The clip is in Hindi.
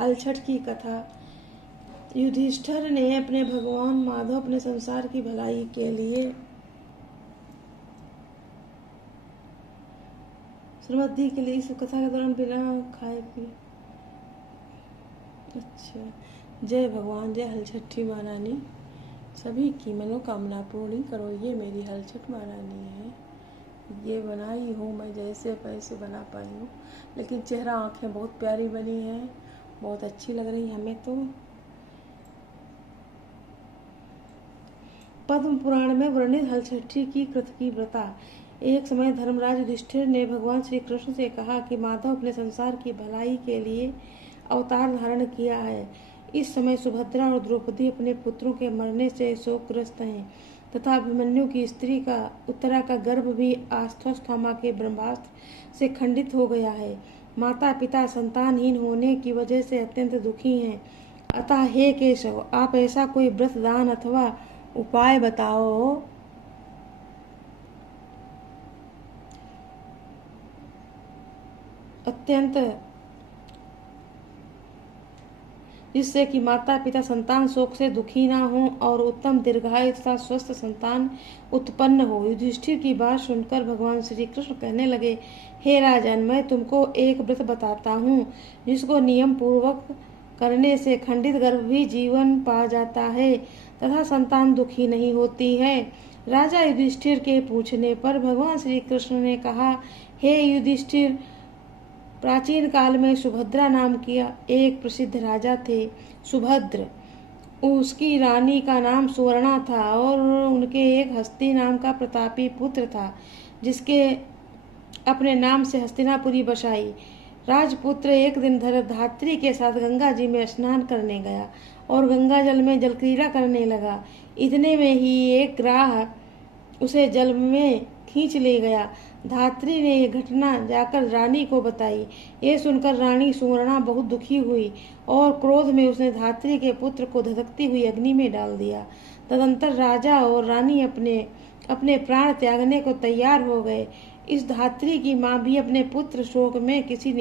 हलछट की कथा। युधिष्ठिर ने अपने भगवान माधव अपने संसार की भलाई के लिए समृद्धि के लिए इस कथा के दौरान बिना खाए पिए। अच्छा, जय भगवान, जय हलछठी महारानी, सभी की मनोकामना पूर्ण करो। ये मेरी हलछठ महारानी है। ये बनाई हूँ मैं जैसे पैसे बना पाई हूँ, लेकिन चेहरा आँखें बहुत प्यारी बनी हैं, बहुत अच्छी लग रही हमें तो। पद्म पुराण में वर्णित हलछठी की कृत की व्रता। एक समय धर्मराज युधिष्ठिर ने भगवान श्री कृष्ण से कहा कि माधव अपने संसार की भलाई के लिए अवतार धारण किया है। इस समय सुभद्रा और द्रौपदी अपने पुत्रों के मरने से शोकग्रस्त हैं तथा अभिमन्यु की स्त्री का उत्तरा का गर्भ भी आस्थोस्थामा के ब्रह्मास्त्र से खंडित हो गया है। माता पिता संतानहीन होने की वजह से अत्यंत दुखी हैं। अतः हे केशव, आप ऐसा कोई व्रत दान अथवा उपाय बताओ अत्यंत जिससे कि माता पिता संतान शोक से दुखी ना हो और उत्तम दीर्घायु तथा स्वस्थ संतान उत्पन्न हो। युधिष्ठिर की बात सुनकर भगवान श्री कृष्ण कहने लगे, हे राजन, मैं तुमको एक व्रत बताता हूँ जिसको नियम पूर्वक करने से खंडित गर्भ भी जीवन पा जाता है तथा संतान दुखी नहीं होती है। राजा युधिष्ठिर के पूछने पर भगवान श्री कृष्ण ने कहा, हे युधिष्ठिर, प्राचीन काल में सुभद्रा नाम की एक प्रसिद्ध राजा थे। सुभद्र, उसकी रानी का नाम सुवर्णा था और उनके एक हस्ती नाम का प्रतापी पुत्र था जिसके अपने नाम से हस्तिनापुरी बसाई। राजपुत्र एक दिन धात्री के साथ गंगा जी में स्नान करने गया और गंगा जल में जल क्रीड़ा करने लगा। इतने में ही एक ग्राह उसे जल में खींच ले गया। धात्री ने यह घटना जाकर रानी को बताई। ये सुनकर रानी सुवर्णा बहुत दुखी हुई और क्रोध में उसने धात्री के पुत्र को धधकती हुई अग्नि में डाल दिया। तदंतर राजा और रानी अपने प्राण त्यागने को तैयार हो गए। इस धात्री की माँ भी अपने पुत्र शोक में किसी